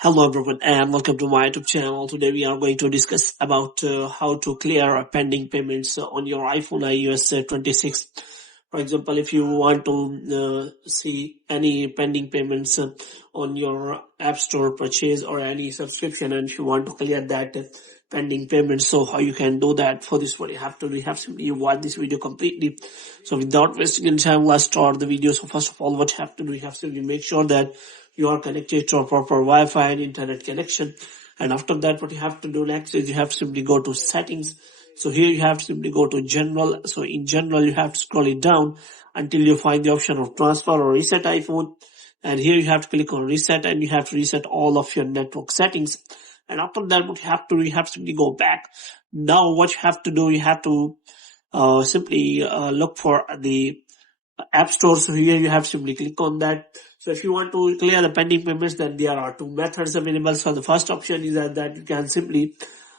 Hello everyone and welcome to my YouTube channel. Today we are going to discuss about how to clear pending payments on your iPhone iOS 26. For example, if you want to see any pending payments on your App Store purchase or any subscription, and if you want to clear that pending payments, so how you can do that? For this, what you have to do, you have simply watch this video completely. So without wasting any time, let's start the video. So first of all, what you have to do, you have to simply make sure that you are connected to a proper Wi-Fi and internet connection. And after that, what you have to do next is you have to simply go to settings. So here you have to simply go to general. So in general, you have to scroll it down until you find the option of transfer or reset iPhone. And here you have to click on reset and you have to reset all of your network settings. And after that, what you have to simply go back. Now what you have to do, you have to simply look for the App Store. So here you have to simply click on that. So if you want to clear the pending payments, then there are two methods available. So the first option is that you can simply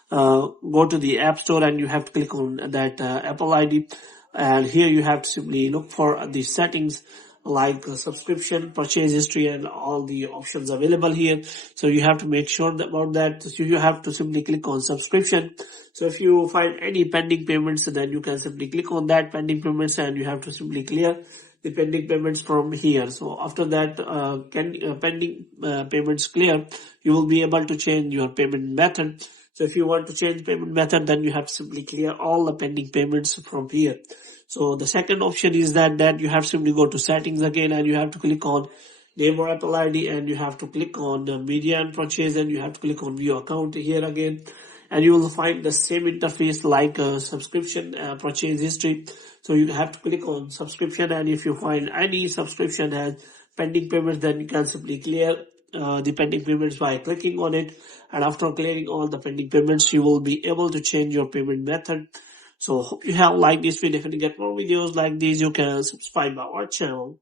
go to the App Store and you have to click on that Apple ID. And here you have to simply look for the settings like subscription, purchase history, and all the options available here. So you have to make sure about that. So you have to simply click on subscription. So if you find any pending payments, then you can simply click on that pending payments and you have to simply clear the pending payments from here. So after that pending payments clear, you will be able to change your payment method. So if you want to change payment method, then you have to simply clear all the pending payments from here. So the second option is that you have to simply go to settings again and you have to click on name or Apple ID and you have to click on media and purchase and you have to click on view account here again. And you will find the same interface like subscription, purchase history. So you have to click on subscription, and if you find any subscription has pending payments, then you can simply clear the pending payments by clicking on it. And after clearing all the pending payments, you will be able to change your payment method. So hope you have liked this video. If you get more videos like these, you can subscribe our channel.